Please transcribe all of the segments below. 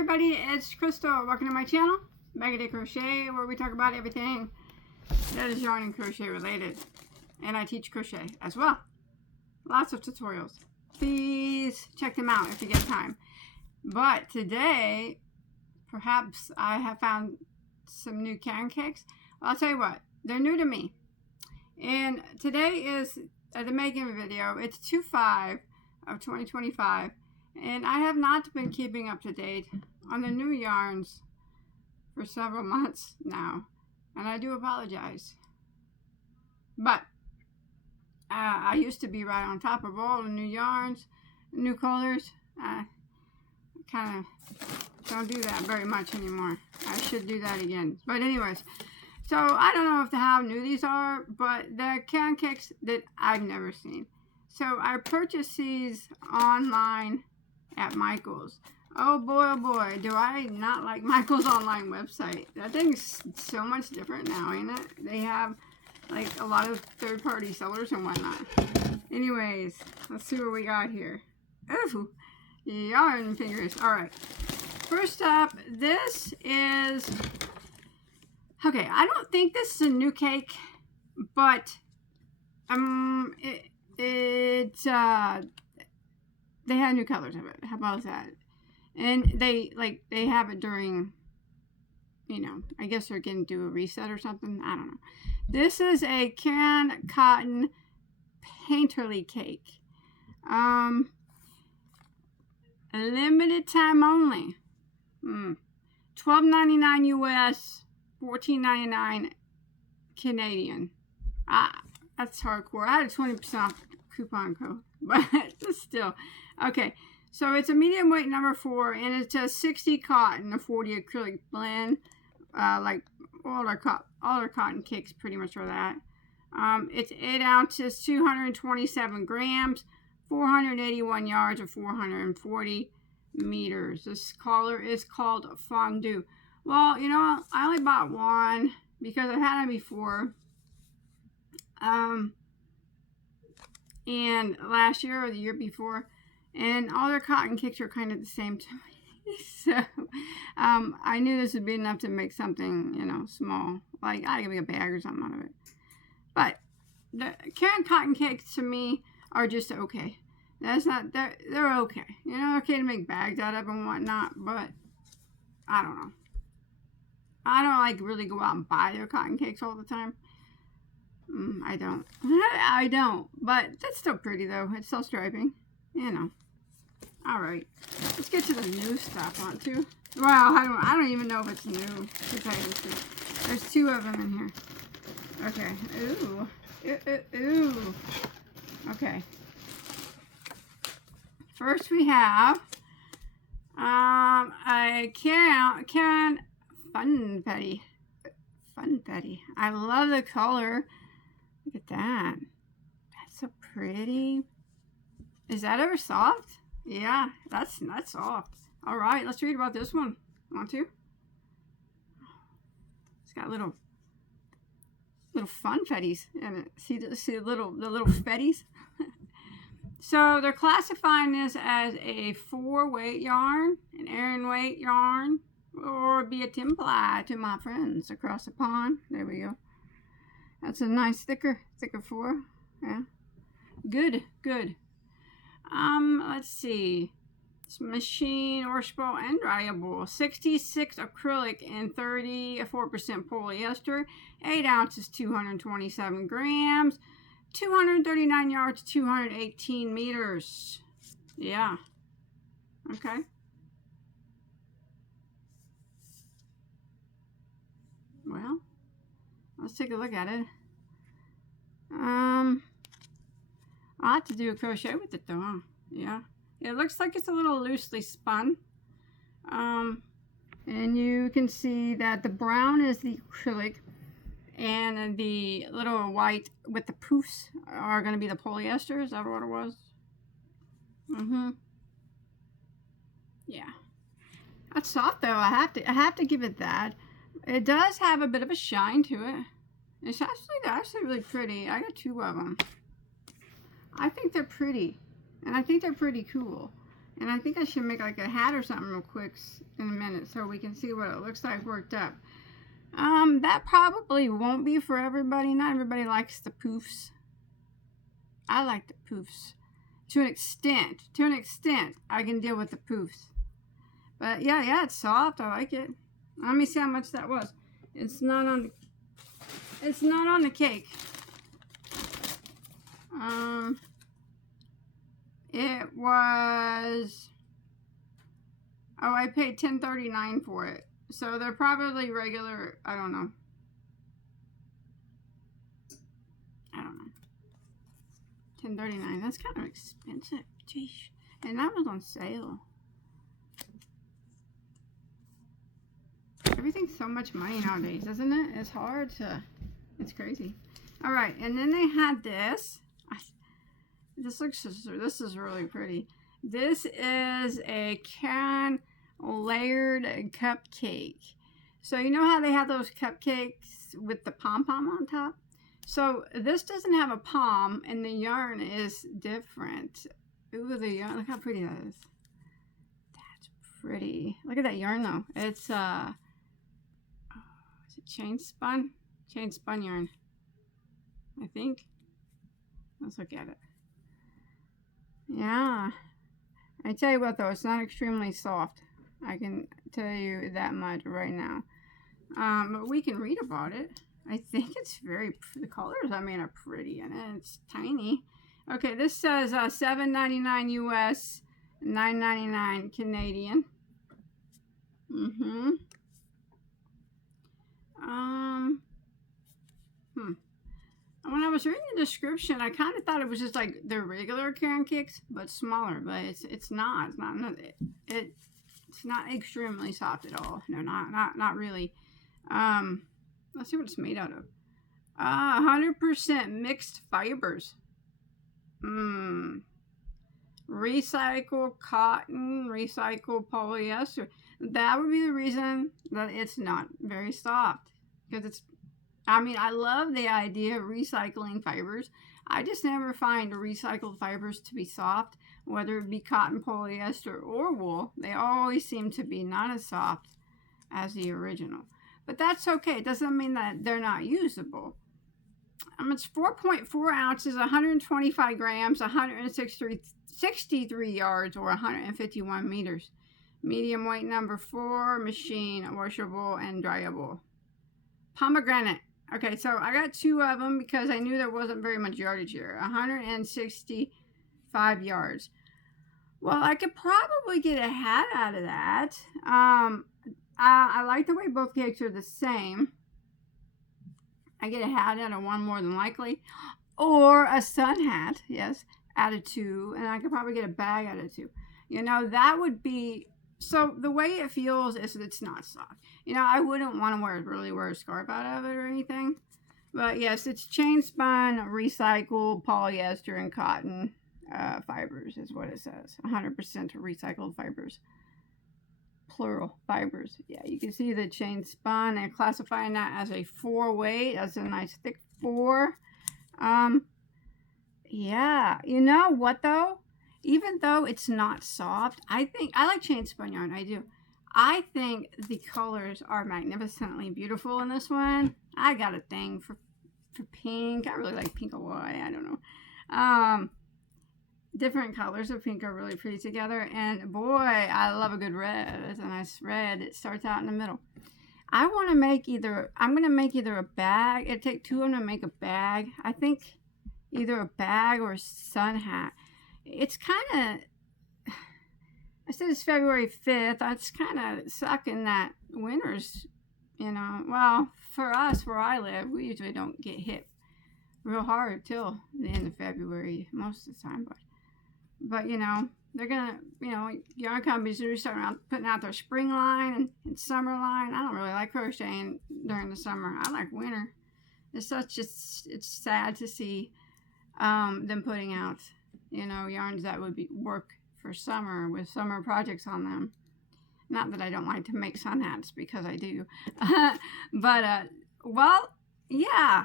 everybody, it's Crystal. Welcome to my channel, Bagoday Crochet, where we talk about everything that is yarn and crochet related. And I teach crochet as well. Lots of tutorials. Please check them out if you get time. But today, perhaps I have found some new Caron cakes. Well, I'll tell you what, they're new to me. And today is the making video. It's 2/5 of 2025. And I have not been keeping up to date on the new yarns for several months now. And I do apologize. But I used to be right on top of all the new yarns, new colors. I kind of don't do that very much anymore. I should do that again. But anyways, so I don't know how new these are, but they're Caron cakes that I've never seen. So I purchased these online at Michael's. Oh boy, do I not like Michael's online website. That thing's so much different now, ain't it? They have like a lot of third-party sellers and whatnot. Anyways, let's see what we got here. Ooh, yarn fingers. All right. First up, this is, okay, I don't think this is a new cake, but they had new colors of it. How about that? And they have it during, you know, I guess they're going to do a reset or something. I don't know. This is a Caron cotton painterly cake. Limited time only. $12.99 US, $14.99 Canadian. That's hardcore. I had a 20% off coupon code, but still. Okay, so it's a medium weight number 4, and it's a 60 cotton, a 40 acrylic blend. Like all our cotton cakes pretty much are that. It's 8 ounces, 227 grams, 481 yards, or 440 meters. This color is called Fondue. Well, you know, I only bought one because I've had them before. And last year or the year before, and all their cotton cakes are kind of the same to me. So, I knew this would be enough to make something, you know, small. Like, I could make a bag or something out of it. But the Caron cotton cakes to me are just okay. That's not, they're okay. You know, okay to make bags out of and whatnot, but I don't know. I don't like really go out and buy their cotton cakes all the time. I don't. I don't. But that's still pretty though. It's still striping. You know. Alright. Let's get to the new stuff, want to? Well, I don't even know if it's new, to tell you the truth. There's 2 of them in here. Okay. Ooh. Okay. First we have a Caron funfetti. Funfetti. I love the color. Look at that. That's so pretty. Is that ever soft? Yeah, that's soft. All right, let's read about this one. Want to? It's got little funfettis in it. See the little fetties? So they're classifying this as a 4-weight yarn, an Aran weight yarn, or be a Timply to my friends across the pond. There we go. That's a nice thicker 4. Yeah. Good. Let's see. It's machine, washable, and dryable. 66 acrylic and 34% polyester. 8 ounces, 227 grams. 239 yards, 218 meters. Yeah. Okay. Well, let's take a look at it. I'll have to do a crochet with it though, huh? Yeah. It looks like it's a little loosely spun. And you can see that the brown is the acrylic, and the little white with the poofs are going to be the polyester. Is that what it was? Yeah. That's soft though. I have to give it that. It does have a bit of a shine to it. It's actually really pretty. I got 2 of them. I think they're pretty, and I think they're pretty cool. And I think I should make like a hat or something real quick in a minute so we can see what it looks like worked up. That probably won't be for everybody. Not everybody likes the poofs. I like the poofs. To an extent. To an extent, I can deal with the poofs. But yeah, it's soft. I like it. Let me see how much that was. It's not on the cake. It was, oh, I paid $10.39 for it. So they're probably regular, I don't know. $10.39. That's kind of expensive. Jeez. And that was on sale. Everything's so much money nowadays, isn't it? It's hard to, it's crazy. All right, and then they had this. This is really pretty. This is a Caron layered cupcake. So you know how they have those cupcakes with the pom-pom on top? So this doesn't have a pom, and the yarn is different. Ooh, the yarn, look how pretty that is. That's pretty. Look at that yarn though. It's is it chain spun? Chain spun yarn, I think. Let's look at it. Yeah. I tell you what though, it's not extremely soft. I can tell you that much right now. But we can read about it. I think it's very, the colors I mean are pretty in it. It's tiny. Okay, this says $7.99 US, $9.99 Canadian. When I was reading the description, I kind of thought it was just like the regular Caron cakes, but smaller. But it's not. It's not extremely soft at all. No, not really. Let's see what it's made out of. 100% mixed fibers. Recycled cotton, recycled polyester. That would be the reason that it's not very soft. Because it's, I mean, I love the idea of recycling fibers. I just never find recycled fibers to be soft, whether it be cotton, polyester, or wool. They always seem to be not as soft as the original. But that's okay. It doesn't mean that they're not usable. It's 4.4 ounces, 125 grams, 163 yards, or 151 meters. Medium weight number 4, machine, washable, and dryable. Pomegranate. Okay, so I got 2 of them because I knew there wasn't very much yardage here. 165 yards. Well, I could probably get a hat out of that. I like the way both cakes are the same. I get a hat out of one more than likely. Or a sun hat, yes, out of 2. And I could probably get a bag out of 2. You know, that would be... So the way it feels is it's not soft. You know, I wouldn't want to really wear a scarf out of it or anything. But yes, it's chain spun, recycled, polyester, and cotton fibers is what it says. 100% recycled fibers. Plural fibers. Yeah, you can see the chain spun and classifying that as a 4 weight. That's a nice thick 4. Yeah, you know what though? Even though it's not soft, I think I like chain spun yarn. I do. I think the colors are magnificently beautiful in this one. I got a thing for pink. I really like pink a lot. I don't know. Different colors of pink are really pretty together. And boy, I love a good red. It's a nice red. It starts out in the middle. I'm going to make either a bag. It'd take 2 of them to make a bag. I think either a bag or a sun hat. It's kind of, I said it's February 5th. That's kind of sucking that winter's, you know, well, for us, where I live, we usually don't get hit real hard till the end of February most of the time. But you know, they're going to, you know, yarn companies are starting putting out their spring line and summer line. I don't really like crocheting during the summer. I like winter. It's sad to see them putting out, you know, yarns that would work for summer with summer projects on them. Not that I don't like to make sun hats, because I do. But, well, yeah.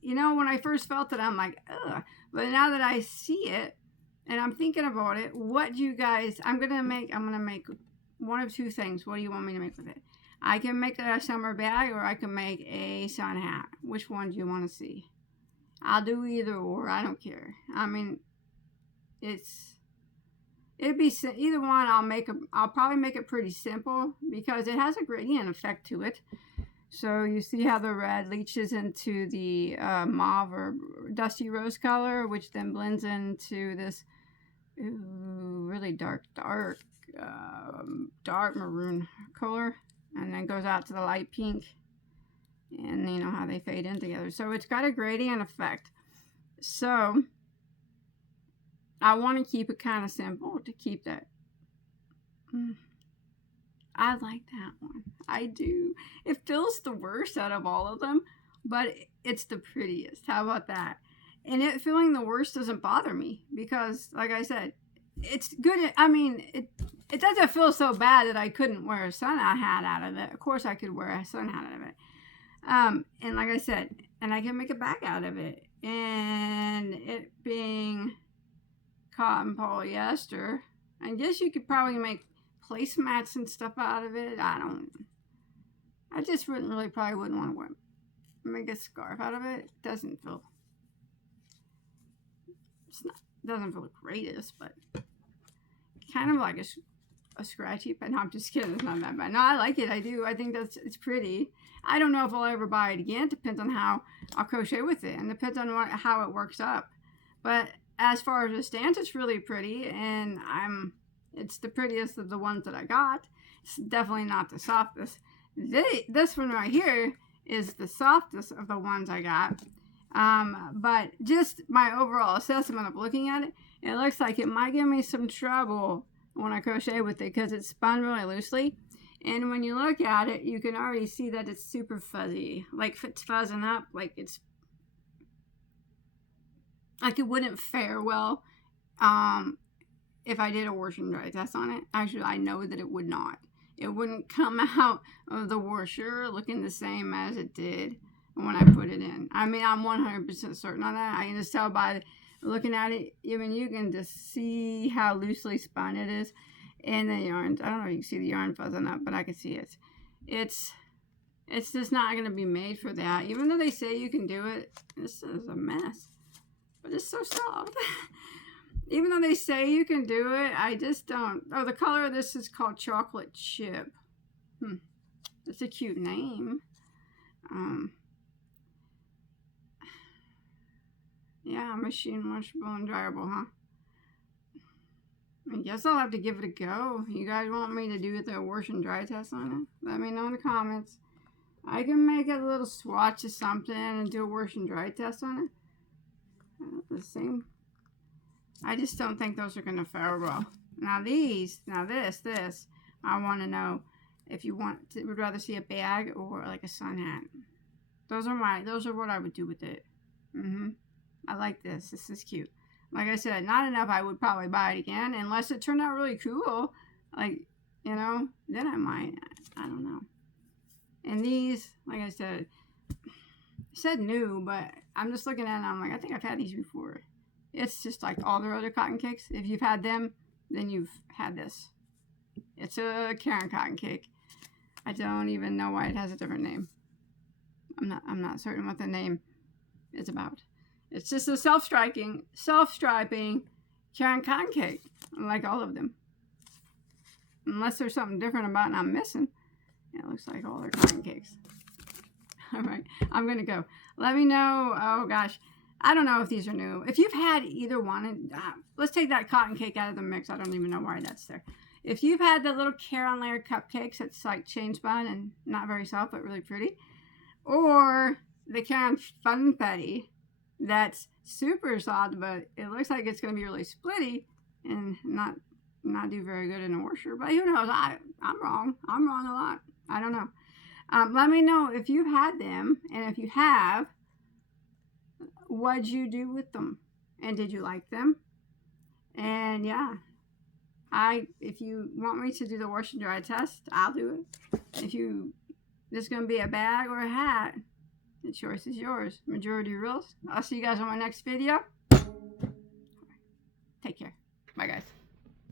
You know, when I first felt it, I'm like, ugh. But now that I see it, And I'm thinking about it. What do you guys, I'm gonna make one of two things. What do you want me to make with it? I can make a summer bag, or I can make a sun hat. Which one do you want to see? I'll do either or. I don't care. I mean, it'd be either one. I'll probably make it pretty simple because it has a gradient effect to it. So you see how the red leaches into the mauve or dusty rose color, which then blends into this really dark maroon color, and then goes out to the light pink, and you know how they fade in together. So it's got a gradient effect. So I want to keep it kind of simple to keep that. I like that one. I do. It feels the worst out of all of them, but it's the prettiest. How about that? And it feeling the worst doesn't bother me because, like I said, it's good. I mean, it doesn't feel so bad that I couldn't wear a sun hat out of it. Of course, I could wear a sun hat out of it. And like I said, and I can make a bag out of it. And it being cotton polyester, I guess you could probably make placemats and stuff out of it. I just probably wouldn't want to make a scarf out of it. Doesn't feel the greatest, but kind of like a scratchy, but no, I'm just kidding. It's not that bad. No, I like it. I do. I think it's pretty. I don't know if I'll ever buy it again. It depends on how I'll crochet with it, and depends on how it works up. But as far as a stance, it's really pretty, and it's the prettiest of the ones that I got. It's definitely not the softest. This one right here is the softest of the ones I got. But just my overall assessment of looking at it, it looks like it might give me some trouble when I crochet with it because it's spun really loosely. And when you look at it, you can already see that it's super fuzzy. Like it's fuzzing up, like it wouldn't fare well if I did a wash and dry test on it. Actually, I know that it would not. It wouldn't come out of the washer looking the same as it did when I put it in. I mean, I'm 100% certain on that. I can just tell by looking at it. Even you can just see how loosely spun it is. And the yarn, I don't know if you can see the yarn fuzzing up, but I can see it. It's just not going to be made for that. Even though they say you can do it, this is a mess. But it's so soft. Even though they say you can do it, I just don't. Oh, the color of this is called Chocolate Chip. That's a cute name. Yeah, machine washable and dryable, huh? I guess I'll have to give it a go. You guys want me to do the wash and dry test on it? Let me know in the comments. I can make a little swatch of something and do a wash and dry test on it. The same. I just don't think those are going to fare well. Now this, I want to know if you would rather see a bag or like a sun hat. Those are what I would do with it. I like this. This is cute. Like I said, not enough I would probably buy it again unless it turned out really cool. Like, you know, then I might. I don't know. And these, like I said new, but I'm just looking at them. I'm like, I think I've had these before. It's just like all the other cotton cakes. If you've had them, then you've had this. It's a Caron cotton cake. I don't even know why it has a different name. I'm not certain what the name is about. It's just a self-striping Caron cotton cake, like all of them. Unless there's something different about it I'm missing. It looks like all their cotton cakes. All right, I'm going to go. Let me know. Oh, gosh. I don't know if these are new. If you've had either one, let's take that cotton cake out of the mix. I don't even know why that's there. If you've had the little Caron layer cupcakes, it's like chain spun and not very soft, but really pretty. Or the Caron funfetti, that's super soft, but it looks like it's going to be really splitty and not do very good in a washer. But who knows? I'm wrong. I'm wrong a lot. I don't know. Let me know if you've had them, and if you have, what'd you do with them, and did you like them? And yeah, if you want me to do the wash and dry test, I'll do it. If there's going to be a bag or a hat, the choice is yours. Majority rules. I'll see you guys on my next video. Take care. Bye, guys.